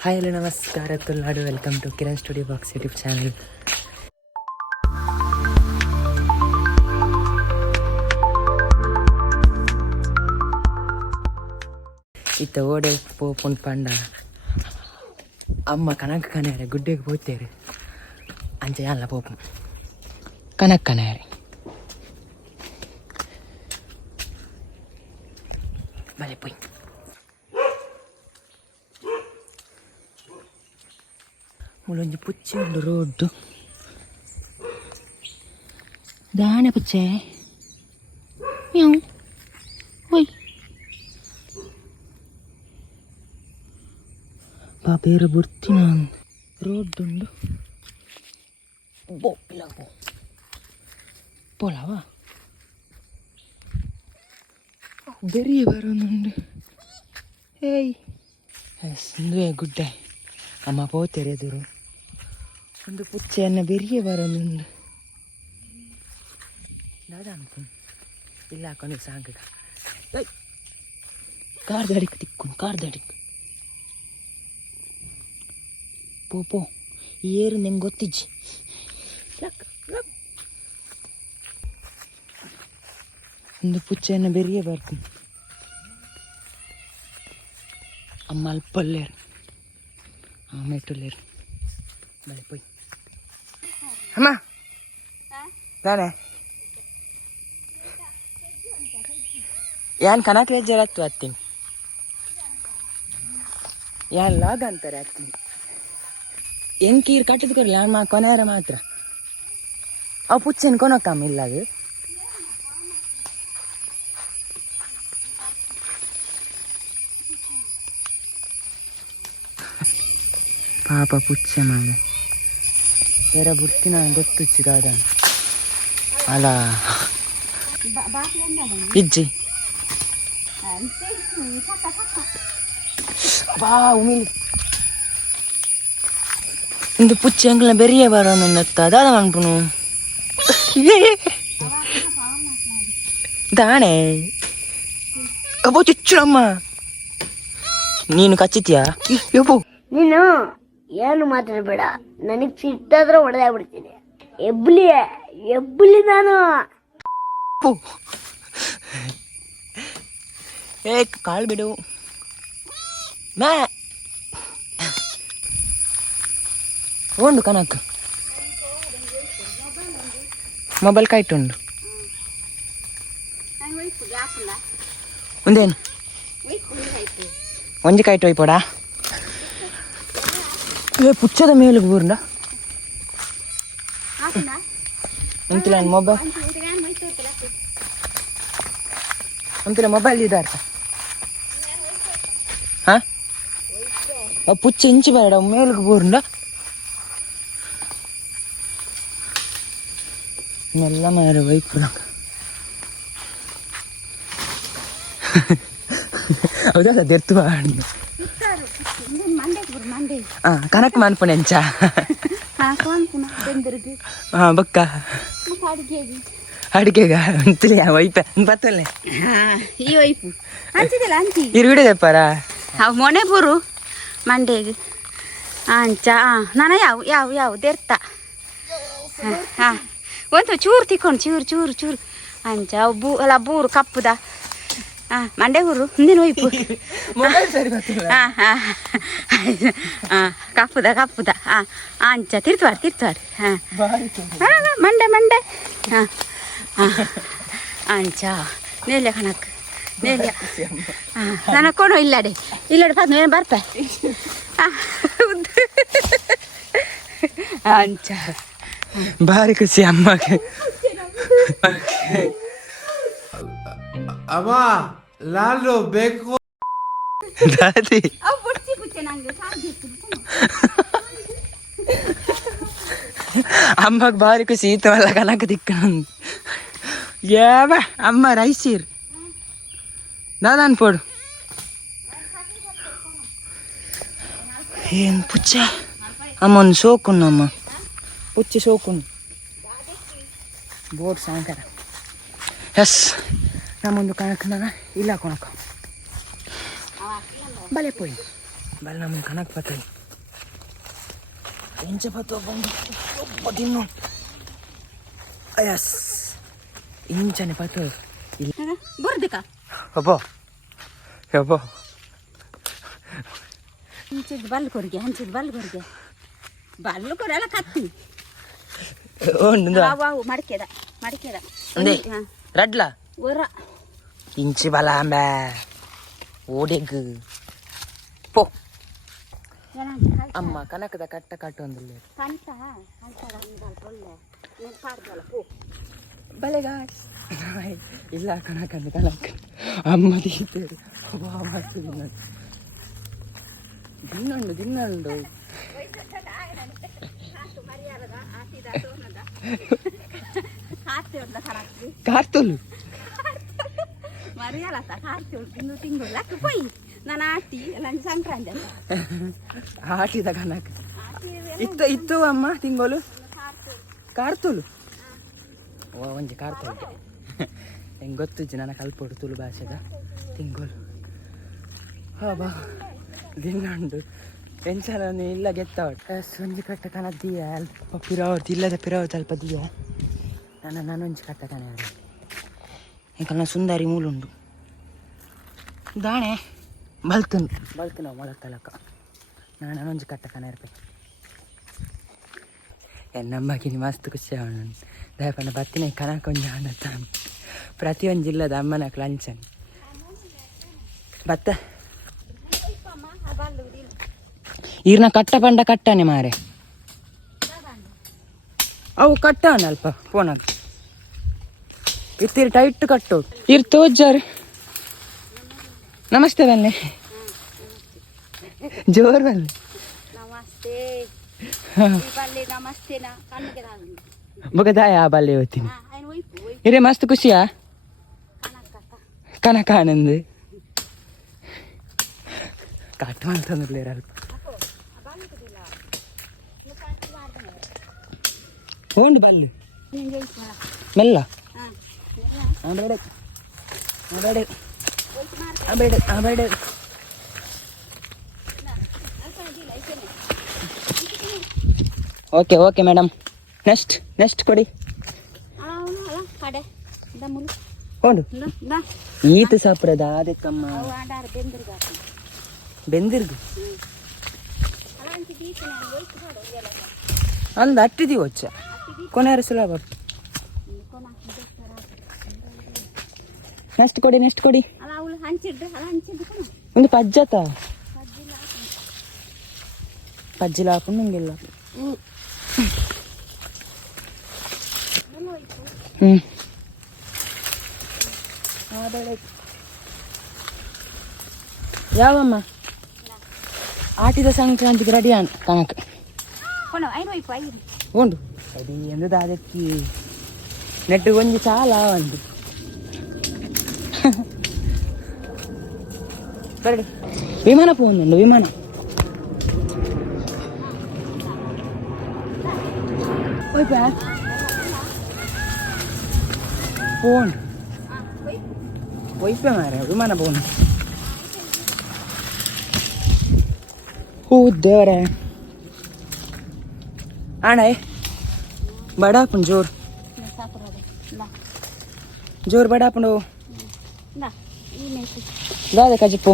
Hi hello ನಮಸ್ಕಾರ Tulunadu. Welcome to Kiran studio box YouTube channel. ಇತ್ತ ಓಡೆ ಪೋಪುನ್ ಪಂಡ ಅಮ್ಮ ಕನಕ ಕನೇರೆ ಗುಡ್ಡೆಗೆ ಹೋಗ್ತೇವೆ ಅಂಚೆ ಅಲ್ಲ ಪೋಪು ಕನಕ ಕನೇರೆ ಬಲೆ ಪೊಯ್ ಮುಳೊಂಜಿ ಪುಚ್ಚೆ ಉಂಡು ರೋಡ್ಡು ದಾಣೆ ಪುಚ್ಚೆ ಮ್ಯಾವ್ ಓಯ್ ಪಾಪೇರ ಬುರ್ತಿನ ರೋಡ್ ಉಂಡು ಬೋಪಿಲ ಪೋಲವಾ ಬೆರಿಯ ಬರೋನುಂಡು ಏಯ್ ಸುಂದುವೆ ಗುಡ್ಡೆ ಅಮ್ಮ ಪೋತೆರೆ ಎದುರು ಒಂದು ಪುಚ್ಚೆಯನ್ನು ಬೆರಿಯ ಬರೋನುಂಡು ದಾದ ಅನ್ಕೊಂಡು ಇಲ್ಲ ಹಾಕೊಂಡು ಸಾಂಗ ಕಾರ್ದಡಿಕ್ ತಿಕ್ಕೊಂಡು ಕಾರ್ದಡಿಕ್ ಪೋ ಏರು ನಂಗೆ ಗೊತ್ತಿಜ್ಜಿ ಒಂದು ಪುಚ್ಚೆಯನ್ನು ಬೆರಿಯ ಬರ್ತೀನಿ ಅಮ್ಮ ಅಲ್ಪಲ್ಲೇರು ಮೆಟ್ಟುಲ್ಲೇರು ಬಲೆ ಪೊಯ್ ಅಮ್ಮ ನಾನೇ ಯಾನ್ ಕನಕ ಹೆಜ್ಜೆರ ಹತ್ತು ಹತ್ತೀನಿ ಯಾನ್ ಲಾಗ ಅಂತಾರೆ ಹತ್ತೀನಿ ಎಂಕೀರು ಕಟ್ಟಿದ್ ಕೊಡಲಿ ಅಮ್ಮ ಕೊನೆಯರ ಮಾತ್ರ ಅವು ಪುಚ್ಚೆನ್ ಕೊನಕ್ಕಮ್ಮ ಇಲ್ಲ ಅದು ಪಾಪ ಪುಚ್ಚೆ ಮಾರೆ ಎರ ಬುರ್ತಿನ ಗೊತ್ತುಚ್ಚಿದಾದ ಅಲ್ಲ ಇಜ್ಜಿ ಬಾ ಉಮಿಲಿ ಇಂದು ಪುಚ್ಚೆ ಎಂಗ್ಲ ಬೆರಿಯ ಬರೋನತ್ತ ಅದಾದ ಅನ್ಪುನು ದಾಣೆ ಅಬ್ಬೋ ಚುಚ್ಚುಳಮ್ಮ ನೀನು ಕಚ್ಚಿತೀಯಾ ಯಬ್ಬು ನೀನು ಏನು ಮಾತಾಡಬೇಡ, ನನಗೆ ಸಿಟ್ಟಾದ್ರೆ ಹೊಡೆದಾಗ್ಬಿಡ್ತೀನಿ. ಎಬ್ಬಲಿ ನಾನು ಏ ಕಾಳು ಬಿಡು ಮ್ಯಾ ಉಂಡು ಕನಕ ಮೊಬೈಲ್ ಕಾಯ್ಟುಂಡು ಒಂದೇನು ಒಂಜಿ ಕಾಯ್ಟು ಹೋಯ್ಪೋಡ ಏ ಪುಚ್ಚದ ಮೇಲಿಗೆ ಬೂರ್ಂಡ ಅಂತಿಲ್ಲ ಮೊಬೈಲ್ ಅಂತಿಲ್ಲ ಮೊಬೈಲ್ ಇದಾರ್ಥ ಹಾಂ ಪುಚ್ಚ ಇಂಚಿ ಬೇಡ ಮೇಲಿಗೆ ಬೂರ್ಂಡ ಮೆಲ್ಲ ಮಾರು ವೈಪುರ ಹೌದಲ್ಲ ದೆರ್ತು ಬಾಡಿ ಕನಕ ಮಾನ್ಪುಣೆ ಅಂಚ ಬೊಕ್ಕ ಅಡಿಗೆಗ ಅಂತಿಲ್ಲ ವೈಪ ಬತ್ತಲ್ಲೇ ಈ ವೈಪು ಅಂಚಿದಲ್ಲ ಅಂಚಿ ಇರುಗಿಡದಪ್ಪಾರ ಅವು ಮೊನೆ ಬೂರು ಮಂಡೆಗೆ ಅಂಚ ನಾನು ಯಾವ ದೆರ್ತ ಹಾಂ ಒಂದು ಚೂರು ತಿಕ್ಕೊಂಡು ಚೂರು ಅಂಚ ಅಲ್ಲ ಬೂರು ಕಪ್ಪುದ ಮಂಡೆ ಊರು ಮುಂದಿನ ಒಯ್ಪು ಕಪ್ಪುದ ಅಂಚ ತಿರ್ತ್ವಾಡಿ ಮಂಡೆ ಅಂಚ ನೇಲ್ಯ ಕಣಕ್ ನೇಲ್ಯ ನನಕೋನು ಇಲ್ಲಡೆ ಬಂದು ಏನು ಬರ್ಪ ಅಂಚ ಭಾರಿ ಖುಷಿ ಅಮ್ಮಗೆ ಅಮ್ಮ ಲಾಲು ಬೇಕು ದಾದಿ ಅಮ್ಮಗ್ ಭಾರಿ ಖುಷಿ ಈತವಲ್ಲ ಕನಕ ದಿಕ್ಕ ಯಾವ ಅಮ್ಮ ರೈಸೀರ್ ದಾದಾನ್ ಪೋಡು ಏನು ಪುಚ್ಚೆ ಅಮ್ಮ ಒಂದು ಸೋಕುನ್ನು ಅಮ್ಮ ಪುಚ್ಚೆ ಸೋಕುನ್ನು ಬೋರ್ಡ್ ಸಾಂಕರ ಎಸ್ ನಮ್ಮೊಂದು ಕಣಕನ ಇಲ್ಲ ಕೊಣಕ ಬಲೆ ಪೋಯ್ ಬಲ್ ನಮ್ಮನ್ನು ಕನಕ್ ಪತ್ತಾಯಿ ಎಂಚ ಪತ್ತು ಬಂದು ತಿನ್ನು ಅಯಸ್ ಇಂಚನೆ ಪತ್ತು ಇಲ್ಲ ಬುರ್ದಿಕ ಅಬ್ಬೋ ಅಬ್ಬೋ ಹಂಚಿದ ಬಲ್ಕೊರ್ಗೆ ಬಲ್ಕೊರೆ ಎಲ್ಲ ಕತ್ತಿ ಅವು ಮಡಿಕೆದ ಅಂದೆ ರಡ್ಲ ಒರ ಇಂಚಿ ಬಲ ಅಂಬೆ ಓಡೆಗ್ ಪೋ ಅಮ್ಮ ಕನಕದ ಕಟ್ಟ ಕಟ್ಟೊಂದಿಲ್ಲ ಬಲೆಗ ಇಲ್ಲ ಕನಕಂದ ಕನಕ ಅಮ್ಮ ತೀರ್ತು ದಿನ್ನಂಡು ಕಾರ್ತೋಲು ಮರಿಯಲ್ಲ ತಿಂಗಳು ಲಕ್ಕ ಪೋಯಿ ನಾನು ಆಟಿ ನಂಗೆ ಸಂಕ್ರಾಂತಿ ಆಟಿದ ಕನಕ ಇತ್ತು ಅಮ್ಮ ತಿಂಗೋಲು ಕಾರ್ತೋಲು ಓ ಒಂಜಿ ಕಾರ್ತೋಲು ಹೆಂಗೆ ಗೊತ್ತಿಜ್ಜಿ ನನ್ನ ಕಲ್ಪೊಡು ತುಳು ಭಾಷೆದ ತಿಂಗೋಲು ಬಾ ದಿನ್ನಂಡು ಎಂಚಲ ಇಲ್ಲ ಗೆತ್ತ ಒಂಜಿ ಕಟ್ಟ ಕನದ್ದಿಯ ಅಲ್ಪ ಪಿರಾವರ್ತಿ ಇಲ್ಲದ ಪಿರಾವರ್ತಿ ಅಲ್ಪ ದಿಯ ನಾನೊಂಜಿ ಕಟ್ಟ ಕನೆ ಎಂಕಲ್ನ ಸುಂದರಿ ಮೂಲುಂಡು ದಾಣೆ ಬಲ್ತು ನಾವು ಮೊಳತ್ತಲಕ್ಕ ನಾನೊಂಜಿ ಕಟ್ಟ ಕನೆ ಇರ್ಬೇಕು ಎನ್ನಮ್ಮಗಿನಿ ಮಸ್ತ್ ಖುಷಿ ಅವನು ದಯಪಂಡ ಬತ್ತಿನ ಕನಕೊಂಜ ಅನ್ನತ್ತ ಪ್ರತಿಯೊಂದು ಜಿಲ್ಲದ ಅಮ್ಮನ ಲಂಚನ್ ಬತ್ತ ಈರ್ನ ಕಟ್ಟ ಪಂಡ ಕಟ್ಟನೆ ಮಾರೆ ಅವು ಕಟ್ಟವನ ಅಲ್ಪ ಫೋನಾಗ ಇತ್ತಿರಿ ಟೈಟ್ ಕಟ್ಟು ಇರ್ ತೋಜಾರು ನಮಸ್ತೆ ಬನ್ನಿ ಜೋರ್ ಬನ್ನಿ ಬಗದಾಯ ಆ ಬಲ್ಲೆ ಹೋಗ್ತೀನಿ ಇರೇ ಮಸ್ತ್ ಖುಷಿಯಾ ಕನಕ ಆನಂದ್ ಕಟ್ಟು ಅಂತಂದ್ರೆ ಅಲ್ಪ ಹೋಂಡು ಬಲ್ಲು ಮೆಲ್ಲ ಓಕೆ ಮೇಡಮ್ ನೆಕ್ಸ್ಟ್ ಕೊಡಿ ಹೋಂಡು ಈತ ಸಾಪ್ರದ ಅದಕ್ಕಮ್ಮ ಬೆಂದಿರ್ಗು ಅಂದ ಅಟ್ಟಿದೀವಿ వచ్చ ಕೊನೆಯರ ಸುಲಭ ನೆಕ್ಸ್ಟ್ ಕೊಡಿ ಒಂದು ಪಜ್ಜತ ಪಜ್ಜಿಲ ಹಾಕೊಂಡು ನಂಗೆಲ್ಲ ಯಾವಮ್ಮ ಆಟಿದ ಸಂಕ್ರಾಂತಿಗೆ ರೆಡಿ ಕನಕ ಉಂಡು ಅಡಿ ಎಂದದ ಅದಕ್ಕೆ ನೆಟ್ಟು ಒಂಜಿ ಚಾಲ ಒಂದು ಬರಡಿ ವಿಮಾನ ಪೋಂದುಂಡು ವಿಮಾನ ಪೋಂಡು ಒಯ್ಪೆ ಮಾರ ವಿಮಾನ ಪೋಂಡು ಹೂ ದೇವರೇ ಆಣೆ ಬಡಾಪುಂಡು ಜೋರ್ ಬಡಾಪುಂಡು ದಾದ ಕಜಿಪ್ಪು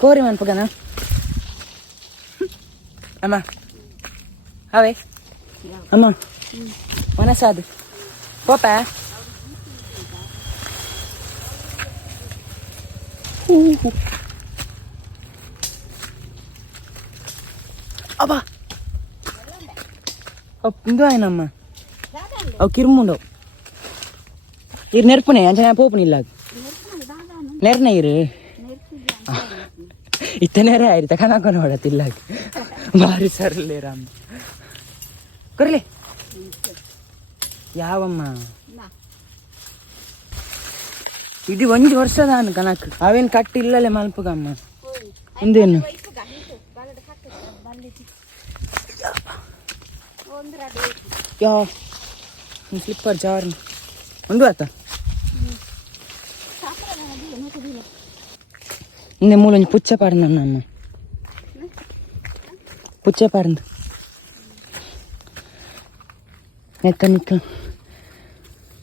ಕೋರಿ ಮನ್ಪಗನ ಅಮ್ಮ ಅವೇ ಅಮ್ಮ ಮನಸ್ಸಾದು ಪೋಪ అబ్బా ఇందో ఆయనమ్మ అవు కిరుముండవు ఇరు నెరుపునే అంచనా పోపు నీళ్ళాగు ನೆರ್ನ ಇರು ಇತ್ತನೇರೇ ಆಯ್ತು ಕನಕೊಂಡು ಹೊಡತ್ ಇಲ್ಲಾಗ ಭಾರಿ ಸರ್ಲೇ ರಾಮ್ ಕೊರ್ಲಿ ಯಾವಮ್ಮ ಇದು ಒಂದು ವರ್ಷದ ಅನ್ ಕನಕ ಅವೇನು ಕಟ್ಟಿಲ್ಲಲೇ ಮಲ್ಪಗಮ್ಮ ಹಿಂದೇನು ಯಾ ಸ್ಲಿಪ್ಪರ್ ಜಾರ್ ಒಂದು ಆತ இந்த மூலம் புச்சை பாடுந்தோம் அம்மா புச்சை பாடுந்து ನೆತ್ತ ನಿಕ್ಕ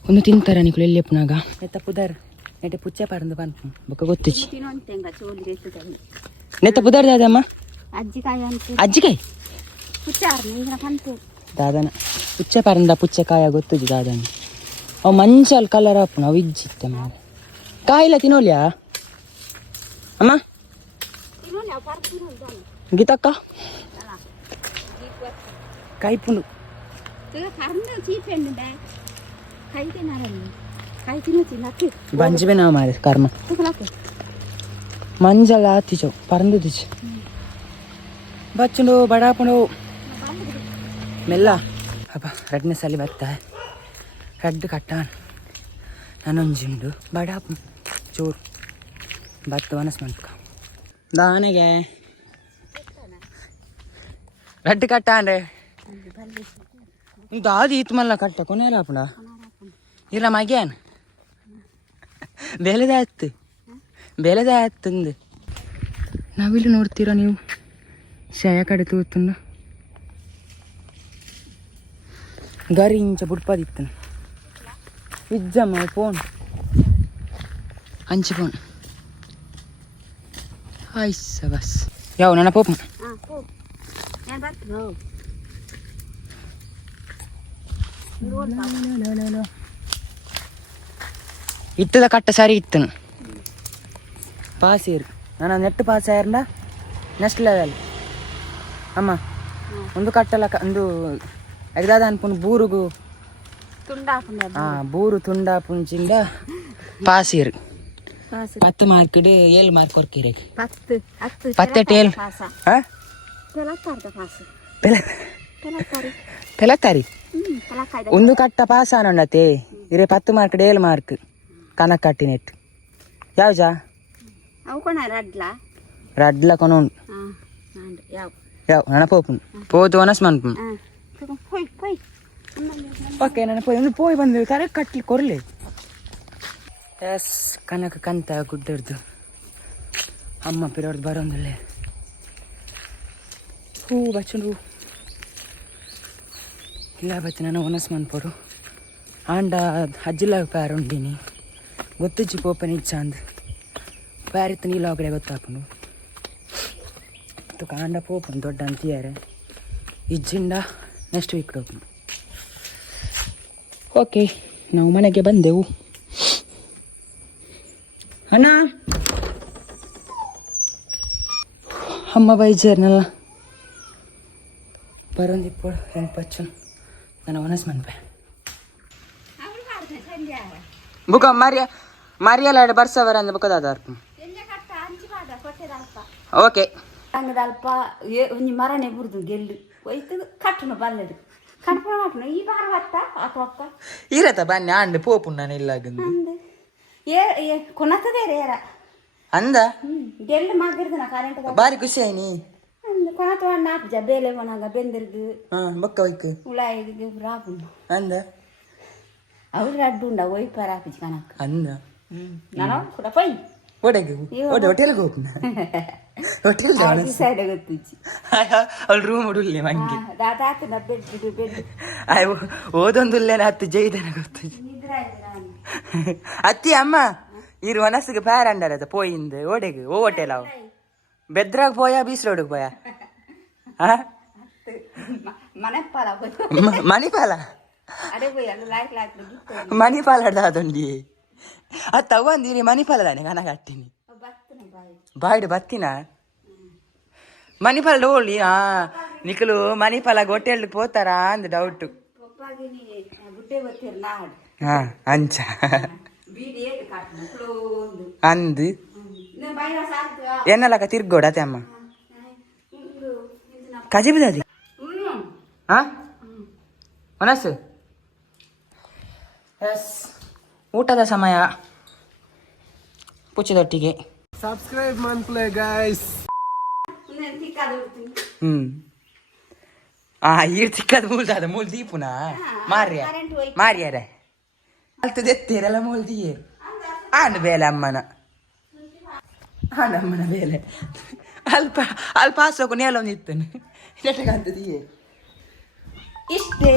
ಒಂದು ತಿಂತಾರ ನಿಕ್ಕಳು ಎಲ್ಲಿ ಅಪ್ಪನಾಗ ನೆತ್ತ ಪುದರ್ ನೆಟ್ಟೆ ಪುಚ್ಚೆ ಪಾಡಂದು ಬಂತು ಬೊಕ್ಕ ಗೊತ್ತಿಚ್ಚಿ ನೆತ್ತ ಪುದರ್ ದಾದಮ್ಮ ಅಜ್ಜಿಕಾಯಿ ದಾದನ ಪುಚ್ಚೆ ಪಾರಂದ ಪುಚ್ಚೆಕಾಯ ಗೊತ್ತಿದ್ದು ದಾದನ ಅವು ಮಂಚಲ್ ಕಲರ್ ಅಪ್ಪನ ಅವು ಇಜ್ಜಿತ್ತೆ ಮಾವ ಕಾಯಿಲ್ಲ ತಿನ್ನೋಲ್ಯಾ ಅಮ್ಮ ಗೀತಕ್ಕ ಕಾಯಿ ಪುಂಡು ಬಂಜಿ ನಾವು ಮಾರ ಕರ್ಮ ಮಂಜಲ ಆತಿಚೋ ಪರಂದು ತಿಚ್ಚು ಬಚ್ಚುಂಡು ಬಡಾಪುಂಡು ಮೆಲ್ಲ ಅಪ್ಪ ರೆಡ್ನೆಸ್ ಅಲ್ಲಿ ಬತ್ತ ರೆಡ್ ಕಟ್ಟಾನ್ ನಾನೊಂಜುಂಡು ಬಡಾಪು ಚೂರು ಬತ್ತು ವನಸ್ ಮಾಡ್ಕ ದಾನೆಗೆ ರೆಡ್ ಕಟ್ಟಾನ್ರೆ ಇದು ಆದಿ ಇತ್ತು ಮಲ್ಲ ಕಟ್ಟ ಕೊನೆಯಲ್ಲ ಅಪ್ಪಣ ಇಲ್ಲ ಮಗ್ಯಾನ್ ಬೆಲೆದ ಆಯ್ತಂದು ನಾವಿಲ್ಲಿ ನೋಡ್ತೀರಾ ನೀವು ಶಯ ಕಡೆ ತೂತುಂಡ ಗರಿ ಇಂಚ ಬುಡ್ಪದಿತ್ತನ ಇಜ್ಜಮ್ಮ ಫೋನ್ ಅಂಚಿ ಫೋನ್ ಆಯ್ಸ ಬಸ್ ಯಾವ ನನ್ನ ಪೋಪ ಇತ್ತದ ಕಟ್ಟ ಸರಿ ಇತ್ತನು ಪಾಸ್ ಏರು ನಾನು ನೆಟ್ಟು ಪಾಸ್ ಆಯ್ರಂಡ ನೆಕ್ಸ್ಟ್ ಲೆವೆಲ್ ಅಮ್ಮ ಒಂದು ಕಟ್ಟಲ ಒಂದು ಎಗ್ದಾದ ಅನ್ಪುಂಡು ಬೂರುಗು ಬೂರು ತುಂಡ ಪುಂಚಿಂದ ಪಾಸ್ ಏರು 10 ಮಾರ್ಕ್ 7 ಮಾರ್ಕ್ ಕೊರ್ಕಿರೆ 10 ಪೆಲಕ್ತಾರಿ ಒಂದು ಕಟ್ಟ ಪಾಸ್ ಆನೊಂಡತೆ ಇರೆ 10 ಮಾರ್ಕ್ 7 ಮಾರ್ಕ್ ಕನಕ್ ಕಟ್ಟಿ ನೆಟ್ ಯಾವ್ಜಾ ರಡ್ಲ ಕೊನೋಂಡು ಯಾವ ನನ್ನ ಪೋಪುಂಡು ಪೋತು ವನಸ್ ಮನ್ಪುಂಡು ಓಕೆ ನನ್ನ ಪೋಯ್ ಒಂದು ಪೋಯ್ ಬಂದು ಕರೆಕ್ಟ್ ಕಟ್ಲಿ ಕೊರ್ಲಿ ಎಸ್ ಕನಕ ಕಂತ ಗುಡ್ಡರ್ದು ಅಮ್ಮ ಪಿರೋರ್ದು ಬರೋಂದಲ್ಲೇ ಹೂ ಬಚ್ಚುಂಡು ಇಲ್ಲ ಬಚ್ಚ ನಾನು ವನಸ್ ಮನ್ಪೋಡು ಆಂಡ ಅಜ್ಜಿಲ ಪ್ಯಾರ್ ಉಂಡಿನಿ ಗೊತ್ತಿಜ್ಜಿ ಪೋಪನ ಇಚ್ಛ ಅಂದ್ ಪ್ಯಾರಿತ್ತು ನೀಲ ಒಗಡೆ ಗೊತ್ತಾಪುಂಡು ತು ಕಾಂಡ ಪೋಪುಂಡು ದೊಡ್ಡ ಅಂತಿಯಾರೆ ಇಜ್ಜಿಂಡ ನೆಕ್ಸ್ಟ್ ವೀಕ್ ಹೋಗ್ನು ಓಕೆ ನಾವು ಮನೆಗೆ ಬಂದೆವು ಅಣ್ಣ ಅಮ್ಮ ಬೈಜೇರ್ನಲ್ಲ ಬರೋಂದಿಪ್ಪು ಪಚ್ಚು ನಾನು ವನಸ್ ಮನ್ಪೆ ಬುಕ ಮರಿಯಲ್ಲ ಬರ್ಸವರ ಅಂದ ಬುಕದಾದ ಓಕೆ ಅಲ್ಪ ಒಂಜಿ ಮರನೆ ಬುರ್ದು ಗೆಲ್ಲು ಒಯ್ತು ಕಟ್ಟುನು ಬಲ್ಲದು ಕಟ್ಪುಣ ಕಟ್ಟುನು ಈ ಬಾರ ಬತ್ತ ಅಕ್ಕ ಇರತ್ತ ಬನ್ನಿ ಆಂಡ್ ಪೋಪು ನಾನು ಇಲ್ಲ ಕೊನತದೇ ರೇರ ಅಂದ ಗೆಲ್ಲು ಮಾಗಿರ್ದನ ಕರೆಂಟ್ ಬಾರಿ ಖುಷಿ ಆಯ್ನಿ ಕೊನತ ನಾಪ್ ಜ ಬೇಲೆ ಒಣಗ ಬೆಂದಿರ್ದು ಬೊಕ್ಕ ಒಯ್ಕು ಉಳಾಯಿಗೆ ರಾಪುಂಡು ಅಂದ ಅವ್ರು ಅಡ್ಡುಂಡ ಒಯ್ಪಾರ ಹಾಪಿಜ್ ಕನಕ ಅಂದ ನಾನು ಕೂಡ ಪೈ ಒಡೆಗೆ ಹೋಟೆಲ್ಗೆ ಹೋಗ್ನ ಹೋಟೆಲ್ ಸೈಡ್ ಗೊತ್ತಿಜ್ಜಿ ಅವಳು ರೂಮ್ ಉಡುಲ್ಲೆ ಮಂಗೆ ದಾದಾಕನ ಬೆಡ್ ಬೆಡ್ ಓದೊಂದುಲ್ಲೇನ ಹತ್ತು ಜೈದನ ಗೊತ್ತು ಅತ್ತಿ ಅಮ್ಮ ಇರು ವನಸ್ಸಿಗೆ ಪ್ಯಾರ್ ಅಂಡಾರ ಪೋಯಿಂದು ಓಡೆಗೆ ಓ ಹೋಟೆಲ್ ಅವು ಬೆದ್ರಾಗ ಪೋಯಾ ಬೀಸ್ ರೋಡಿಗೆ ಪೋಯಾ ಮಣಿಪಾಲ ಮಣಿಪಾಲ ಅದೊಂಡಿ ಅದು ತಗೊಂಡಿರಿ ಮಣಿಪಾಲದಾನೆ ಕನ ಕಟ್ಟಿನಿ ಬಾಯ್ಡು ಬತ್ತಿನ ಮಣಿಪಾಲ ಓಳಿ ನಿಖಲು ಮಣಿಪಾಲಾಗ ಹೋಟೆಲ್ ಪೋತಾರಾ ಅಂದ್ ಡೌಟ್ ಹಾ ಅಂಚ ಅಂದ್ ಎನ್ನಲಕ ತಿರ್ಗೋಡ ಅತ್ತೆ ಅಮ್ಮ ಕಜಿಬಿದಾದಿ ಹಾ ಮನಸ್ಸು ಎಸ್ ಊಟದ ಸಮಯ ಪುಚ್ಚದೊಟ್ಟಿಗೆ ಸಬ್ಸ್ಕ್ರೈಬ್ ಮಾಡ್ಕೊಳ್ಳಿ ಗೈಸ್ ಈ ತಿಕ್ಕದ ಮೂಲ್ದಾದ ಮೂಲ್ ದೀಪುನಾ ಮಾರ್ಯಾರ ಅಲ್ತದೆತ್ತೀರಲ್ಲ ಮೂಲ್ ದೀಯೇ ಆಂಡ್ ಬೇಲೆ ಅಮ್ಮನ ನಮ್ಮನ ಬೇಲೆ ಅಲ್ಪ ಅಲ್ಪ ಹಾಸೋಕು ನೇಲ ಒಂದು ಇತ್ತನು ನೆಟ್ಟಗಂತದೀಯೇ ಇಷ್ಟೇ